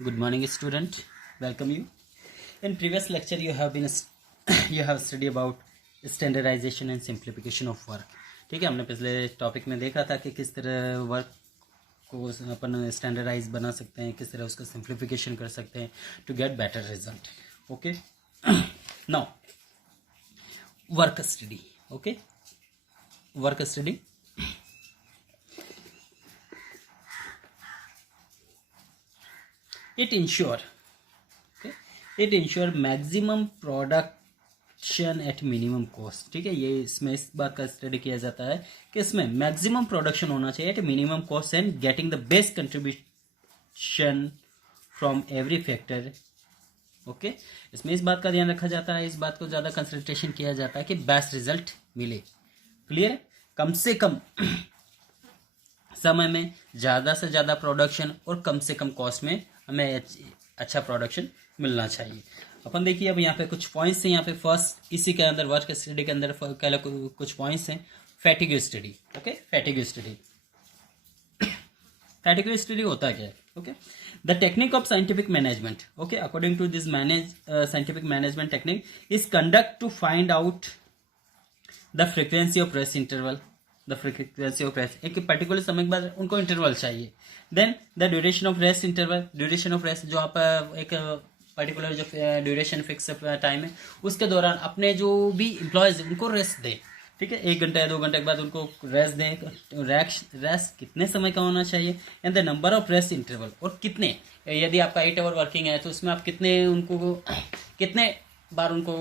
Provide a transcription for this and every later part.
Good morning, student. Welcome you. In previous lecture, you have studied about standardization and simplification of work. ठीक है, हमने पिछले topic में देखा था कि किस तरह वर्क को अपन स्टैंडर्डाइज बना सकते हैं, किस तरह उसका सिंप्लीफिकेशन कर सकते हैं to get better result. Okay, now work study. Okay, work study. It ensure maximum production at minimum cost. ठीक है, ये इसमें इस बात का स्टडी किया जाता है कि इसमें मैक्सिमम प्रोडक्शन होना चाहिए eight minimum cost and getting the best contribution from every factor. Okay, इसमें इस बात का ध्यान रखा जाता है, इस बात को ज़्यादा कंसंट्रेशन किया जाता है कि बेस्ट रिजल्ट मिले. क्लियर, कम से कम समय में ज़्यादा से ज़्यादा प्रोडक्शन और कम से कम कॉस्ट में हमें अच्छा प्रोडक्शन मिलना चाहिए. अपन देखिए अब यहाँ पे कुछ पॉइंट्स हैं. यहाँ पे फर्स्ट इसी के अंदर वर्क स्टडी के अंदर कुछ पॉइंट्स हैं. Fatigue study. Okay, fatigue study. Fatigue study होता क्या है? Okay, the technique of scientific management. Okay, according to this scientific management technique is conduct to find out the frequency of rest interval. The frequency of rest, एक particular समय के बाद उनको interval चाहिए. Then the duration of rest interval. Duration of rest, जो आप एक particular जो ड्यूरेशन फिक्स टाइम है उसके दौरान अपने जो भी एम्प्लॉयज उनको रेस्ट दें. ठीक है, 1 घंटा या 2 घंटे के बाद उनको रेस्ट दें. रेस्ट कितने समय का होना चाहिए and the number of rest interval, और कितने, यदि आपका 8 आवर वर्किंग है तो उसमें आप कितने बार उनको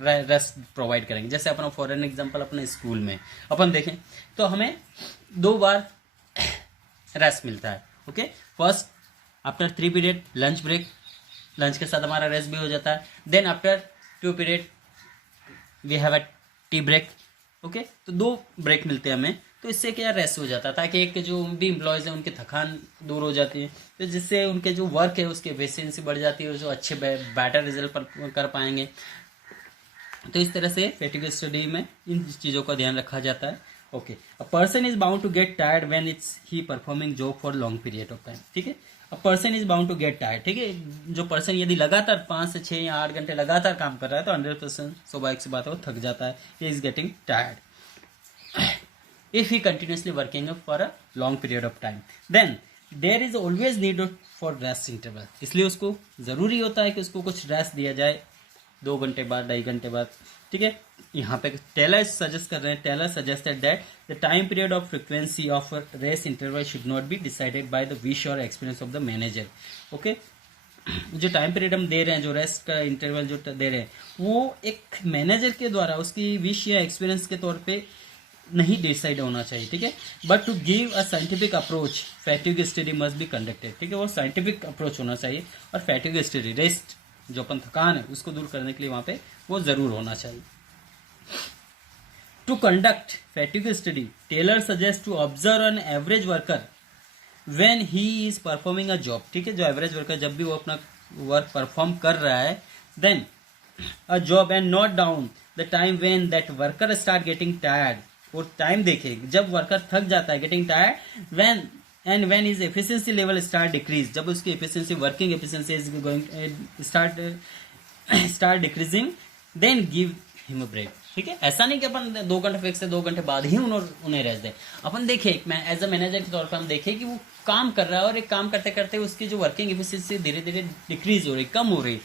रेस्ट प्रोवाइड करेंगे. जैसे अपन फॉर एन एग्जांपल अपने स्कूल में अपन देखें तो हमें 2 बार रेस्ट मिलता है. Okay, first after 3 period lunch break, lunch के साथ हमारा रेस्ट भी हो जाता है. Then after 2 period we have a tea break. Okay, तो 2 ब्रेक मिलते हैं हमें, तो इससे क्या रेस्ट हो जाता है ताकि एक जो भी एम्प्लॉयज़ हैं उनकी थकान दूर हो जाती है, तो जिससे उनके जो वर्क है उसकी एफिशिएंसी बढ़ जाती है, जो अच्छे बेटर रिजल्ट कर पाएंगे. तो इस तरह से फैटिग स्टडी में इन चीज़ों का ध्यान रखा जाता है. Okay, a person is bound to get tired when its he performing job for long period of time. ठीक है, a person is bound to get tired. ठीक है, जो पर्सन यदि लगातार 5 से 6 या 8 घंटे लगातार काम कर रहा है तो 100% स्वाभाविक सी बात है वो थक जाता है. He is getting tired if he continuously working for a long period of time. Then there is always need for rest interval. इसलिए उसको ज़रूरी होता है कि उसको कुछ रेस्ट दिया जाए 2 घंटे बाद, 2.5 घंटे बाद. ठीक है, यहाँ पे टेलर सजेस्ट कर रहे हैं, Taylor suggested that the time period of frequency of rest interval should not be decided by the wish or experience of the manager. Okay, जो टाइम पीरियड हम दे रहे हैं, जो रेस्ट का इंटरवल जो दे रहे हैं, वो एक मैनेजर के द्वारा उसकी विश या एक्सपीरियंस के तौर पे नहीं डिसाइड होना चाहिए. ठीक है, but to give a scientific approach fatigue study must be conducted. ठीक है, वो साइंटिफिक अप्रोच होना चाहिए और फैटिग स्टडी, रेस्ट जो अपन थकान है उसको दूर करने के लिए वहां पे वो जरूर होना चाहिए. To conduct fatigue study Taylor suggest to observe an average worker when he is performing a job. ठीक है, जो एवरेज वर्कर जब भी वो अपना वर्क परफॉर्म कर रहा है, then a job and note down the time when that worker start getting tired. और टाइम देखे जब वर्कर थक जाता है, getting tired, when his efficiency level start decrease, जब उसकी efficiency, working efficiency is going start decreasing, then give him a break. ठीक है, ऐसा नहीं कि अपन 2 घंटे फिक्स है, 2 घंटे बाद ही उन्हें रेस्ट दें. अपन देखें एज अ मैनेजर के तौर पर हम देखें कि वो काम कर रहा है और एक काम करते करते उसकी जो वर्किंग एफिशिएंसी धीरे धीरे डिक्रीज हो रही, कम हो रही,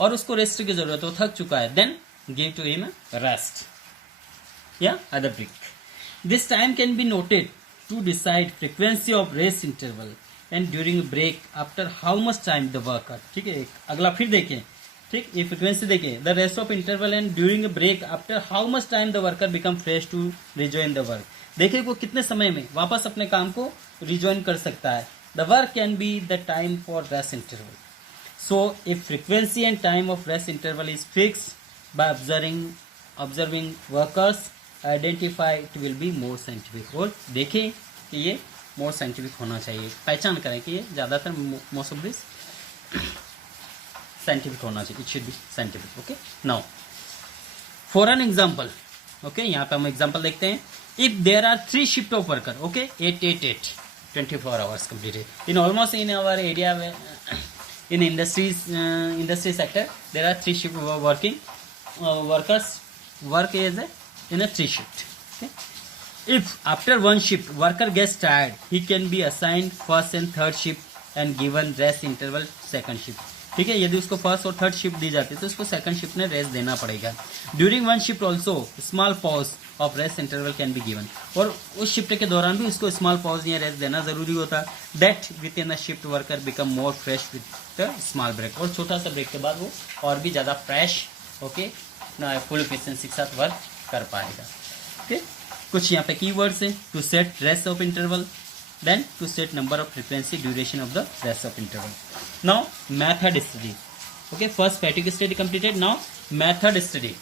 और उसको रेस्ट की जरूरत है, वो थक चुका है. Then give to him rest या other break. This time can be noted to decide frequency of rest interval and during break after how much time the worker. ठीक है, अगला फिर देखें. ठीक, ये फ्रीक्वेंसी देखें, the rest of interval and during a break after how much time the worker become fresh to rejoin the work. देखिए वो कितने समय में वापस अपने काम को रिजॉइन कर सकता है. The work can be the time for rest interval. So if frequency and time of rest interval is fixed by observing workers, identify it will be more scientific. और देखें कि ये मोर साइंटिफिक होना चाहिए, पहचान करें कि ये ज़्यादातर मोस्ट ऑफ दिस साइंटिफिक होना चाहिए. It should be scientific. Okay, now for an example. Okay, यहाँ पे हम एग्जांपल देखते हैं. If there are 3 shift of worker, okay, 8 24 hours completed in almost in our area in industry sector there are 3 shift working workers work is in a 3 shift. Okay, if after one shift worker gets tired, he can be assigned first and third shift and given rest interval second shift. ठीक है, यदि उसको first और third shift दी जाती है तो उसको second shift में रेस्ट देना पड़ेगा. During one shift also small pause of rest interval can be given, और उस शिफ्ट के दौरान भी उसको स्मॉल पॉज या रेस्ट देना जरूरी होता है. That within the shift worker become more fresh with the small break, और छोटा सा ब्रेक के बाद वो और भी ज़्यादा फ्रेश ओके फुल एफिशिएंसी के साथ वर्क कर पाएगा. ओके, कुछ यहाँ पे कीवर्ड्स हैं. To set rest of interval, then to set number of frequency duration of the rest of interval. Now method study. Okay, first fatigue study completed. Now method study.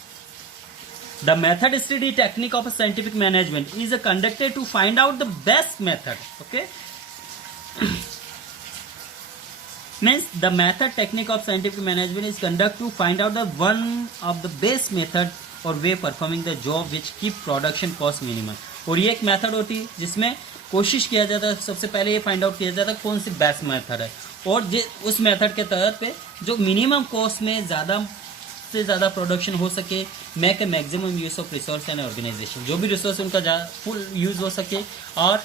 The method study technique of a scientific management is conducted to find out the best method. Okay, means the method technique of scientific management is conducted to find out the one of the best method or way performing the job which keep production cost minimum. और ये एक method होती है जिसमें कोशिश किया जाता है, सबसे पहले ये फाइंड आउट किया जाता है कौन सी बेस्ट मेथड है, और उस मेथड के तहत पे जो मिनिमम कॉस्ट में ज़्यादा से ज़्यादा प्रोडक्शन हो सके, make a maximum use of resource and organisation, जो भी रिसोर्स उनका फुल यूज हो सके और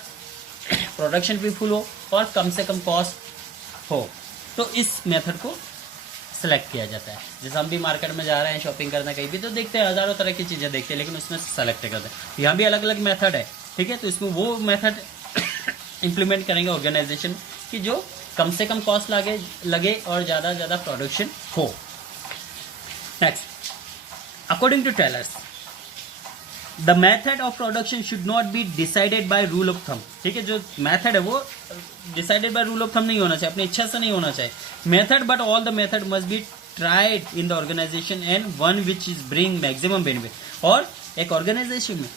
प्रोडक्शन भी फुल हो और कम से कम कॉस्ट हो, तो इस मेथड को सेलेक्ट किया जाता है. जैसे हम भी मार्केट में जा रहे हैं शॉपिंग करना कहीं भी तो देखते हैं, हज़ारों तरह की चीज़ें देखते हैं, लेकिन उसमें सेलेक्ट करते हैं. यहाँ भी अलग अलग मेथड है, ठीक है, तो इसमें वो मेथड इम्प्लीमेंट करेंगे ऑर्गेनाइजेशन कि जो कम से कम कॉस्ट लगे और ज़्यादा ज़्यादा प्रोडक्शन हो. Next, according to Taylor's the method of production should not be decided by rule of thumb. ठीक है, जो मेथड है वो decided by rule of thumb नहीं होना चाहिए, अपनी इच्छा से नहीं होना चाहिए. Method but all the method must be tried in the organisation and one which is bring maximum benefit. और एक ऑर्गेनाइजेशन में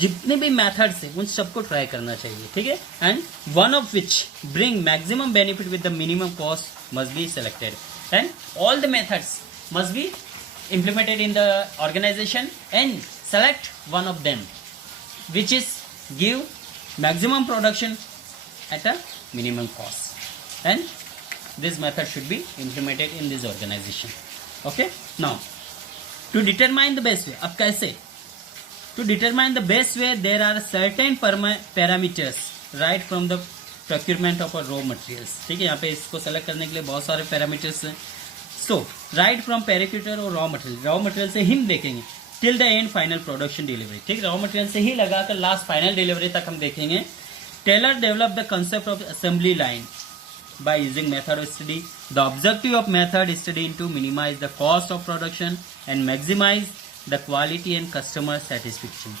जितने भी मेथड्स हैं उन सबको ट्राई करना चाहिए. ठीक है, and one of which bring maximum benefit with the minimum cost must be selected and all the methods must be implemented in the organization and select one of them which is give maximum production at a minimum cost, and this method should be implemented in this organization. Okay, now to determine the best way, अब कैसे to determine the best way there are certain parameters right from the procurement of a raw materials. ठीक है, यहाँ पे इसको select करने के लिए बहुत सारे पैरामीटर्स हैं. सो राइट फ्रॉम पैरामीटर और रॉ मटेरियल से हम देखेंगे till the end final production delivery. ठीक, रॉ मटेरियल से ही लगाकर लास्ट फाइनल डिलीवरी तक हम देखेंगे. Taylor develop the concept of assembly line by using method study. The objective of method study in to minimise the cost of production and maximise the quality and customer satisfaction.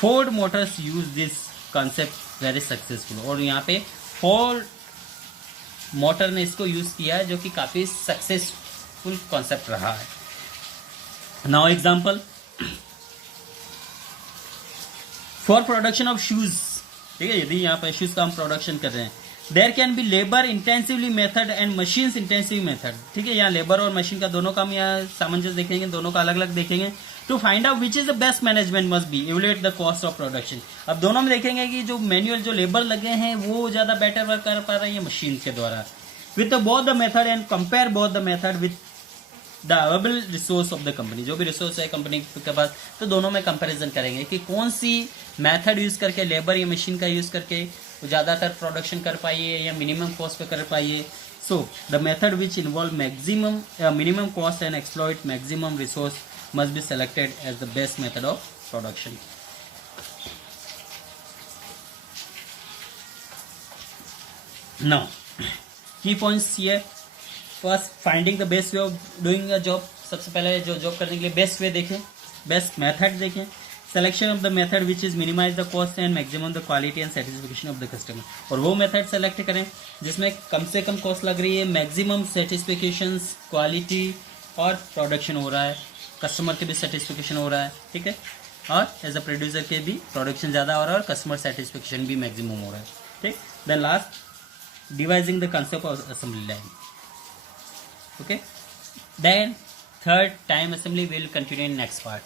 Ford Motors use this concept very successful, और यहाँ पे Ford motor ने इसको use किया है जो कि काफी सक्सेसफुल कॉन्सेप्ट रहा है. Now example for production of shoes. ठीक है, यदि यहाँ पर शूज का हम प्रोडक्शन कर रहे हैं, there can be labour intensively method and machine intensive method. ठीक है, यहाँ लेबर और मशीन का दोनों का हम यहाँ सामंजस्य देखेंगे, दोनों का अलग अलग देखेंगे. To find out which is the best management must be evaluate the cost of production. अब दोनों में देखेंगे कि जो मैनुअल जो लेबर लगे हैं वो ज्यादा बेटर वर्क कर पा रहे हैं मशीन के द्वारा. With both the method and compare both the method with the available resource of the company. जो भी रिसोर्स है कंपनी के पास, तो दोनों में कंपैरिजन करेंगे कि कौन सी मेथड यूज करके लेबर या मशीन का यूज करके ज्यादातर प्रोडक्शन कर पाइए या मिनिमम कॉस्ट पे कर पाइए. So the method which involve maximum minimum cost and exploit maximum resource must be selected as the best method of production. Now, key points here. First, finding the best way of doing a job. सबसे पहले जो job करने के लिए best way देखें, best method देखें. Selection of the method which is minimize the cost and maximum the quality and satisfaction of the customer. और वो मेथड सेलेक्ट करें जिसमें कम से कम कॉस्ट लग रही है, मैक्सिमम सेटिस्फिकेशन, क्वालिटी और प्रोडक्शन हो रहा है, कस्टमर के भी सेटिस्फेक्शन हो रहा है. ठीक है, और एज अ प्रोड्यूसर के भी प्रोडक्शन ज़्यादा हो रहा है और कस्टमर सेटिस्फेक्शन भी मैक्सिमम हो रहा है. ठीक, then last devising the concept of assembly line. Okay, then third time assembly will continue in next part.